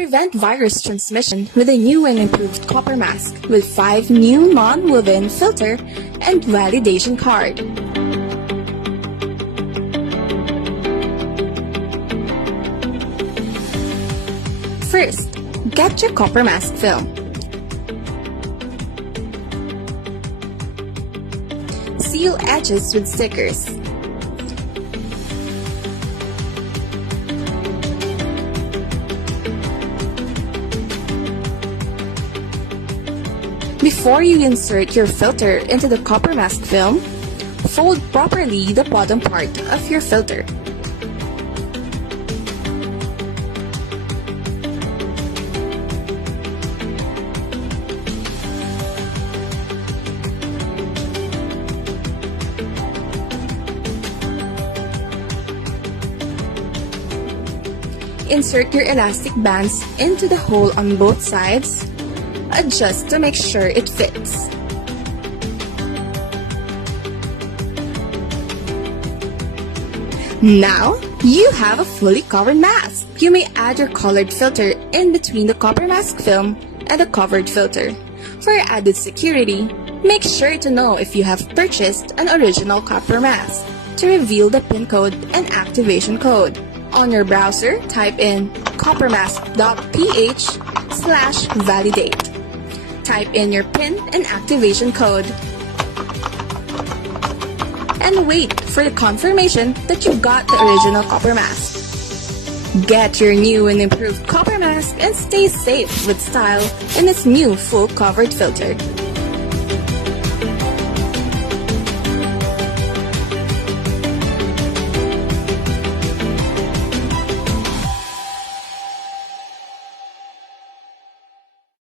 Prevent virus transmission with a new and improved CopperMask with 5 new non-woven filter and validation card. First, get your CopperMask film. Seal edges with stickers. Before you insert your filter into the CopperMask film, fold properly the bottom part of your filter. Insert your elastic bands into the hole on both sides. Adjust to make sure it fits. Now, you have a fully covered mask. You may add your colored filter in between the CopperMask film and the covered filter. For added security, make sure to know if you have purchased an original CopperMask to reveal the PIN code and activation code. On your browser, type in coppermask.ph/validate. Type in your PIN and activation code. And wait for the confirmation that you got the original CopperMask. Get your new and improved CopperMask and stay safe with style in its new full covered filter.